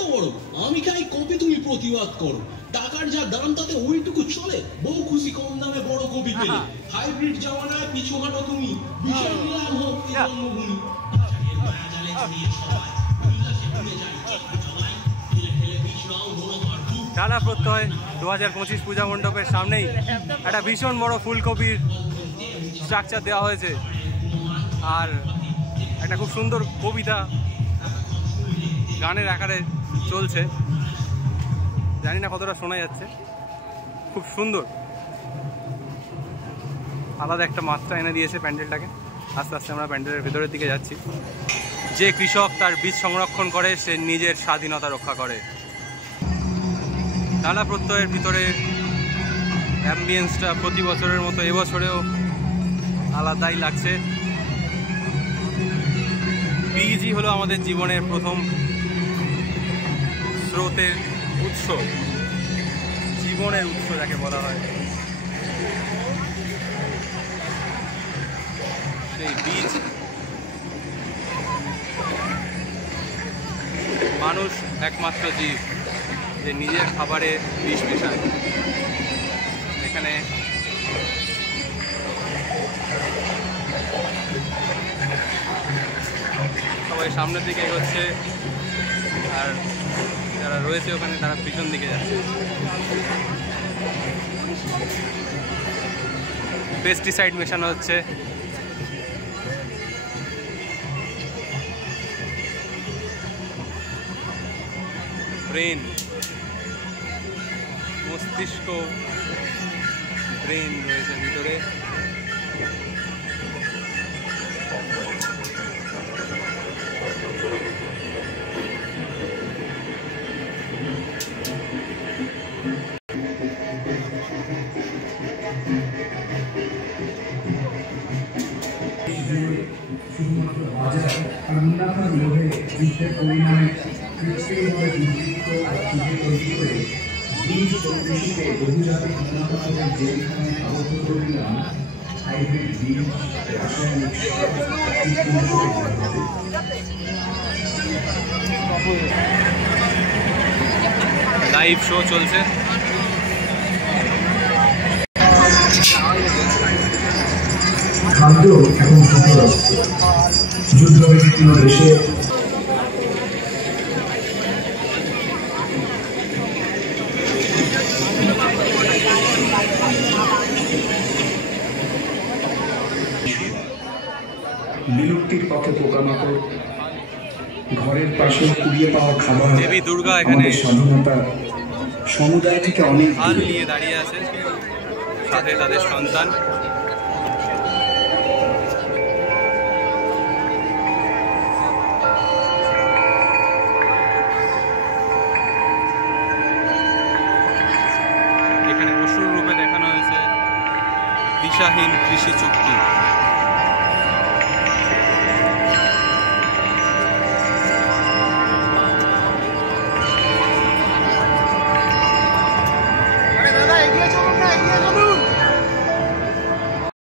তো বড়, আমি খাই কপি, তুমি প্রতিবাদ করো। টাকার যা দাম তাতে ওইটুকু চলে? বউ খুশি কম দামে বড় কপি পেলে। হাইব্রিড জামানায় পিছু হাঁটো তুমি, বিশাল নিলাম হোক জন্মভূমি। টানা প্রত্যয় 2025 পূজা মণ্ডপের সামনেই একটা ভীষণ বড় ফুলকপির স্ট্রাকচার দেওয়া হয়েছে, আর একটা খুব সুন্দর কবিতা গানের আকারে চলছে। জানি না কতটা শোনা যাচ্ছে, খুব সুন্দর আলাদা একটা মাত্রা এনে দিয়েছে প্যান্ডেলটাকে। আস্তে আস্তে আমরা প্যান্ডেলের ভেতরের দিকে যাচ্ছি। যে কৃষক তার বীজ সংরক্ষণ করে, সে নিজের স্বাধীনতা রক্ষা করে। টানা প্রত্যয়ের ভিতরে অ্যাম্বিয়েন্সটা প্রতি বছরের মতো এবছরেও আলাদাই লাগছে। বীজই হলো আমাদের জীবনের প্রথম স্রোতের উৎস, জীবনের উৎস যাকে বলা হয়। সেই বীজ মানুষ একমাত্র জীব যে নিজের খাবারে বিষ মেশায়। এখানে সবাই সামনের দিকে এগোচ্ছে, আর যারা রয়েছে ওখানে তারা পিছন দিকে যাচ্ছে। পেস্টিসাইড মেশানো হচ্ছে। ব্রেন, মস্তিষ্ক, ব্রেন রয়েছে ভিতরে। শুধুমাত্র বাজার আর মুনাফার লোভে যুদ্ধের পরিমাণে কৃত্রিমভাবে দুর্বৃত্ত আর যুদ্ধে তৈরি করে বীজ ও কৃষিকে বহুজাতিক মুনাফাখোরের জেলখানায় আবদ্ধ করে দিলাম। হাইব্রিড বীজ, রাসায়নিক সার, কীটনাশকের ব্যবহারে লাইভ শো চলছে। খাদ্য এখন যুদ্ধ বিভিন্ন দেশে বিলুপ্তির পথে পোকামাকড়, ঘরের পাশে কুড়িয়ে পাওয়া খাবার দেবী দুর্গা এখানে স্বাধীনতা সমুদায় থেকে অনেক হাল নিয়ে দাঁড়িয়ে আছে, সাথে তাদের সন্তান। এখানে অসুর রূপে দেখানো হয়েছে দিশাহীন কৃষি চুক্তি।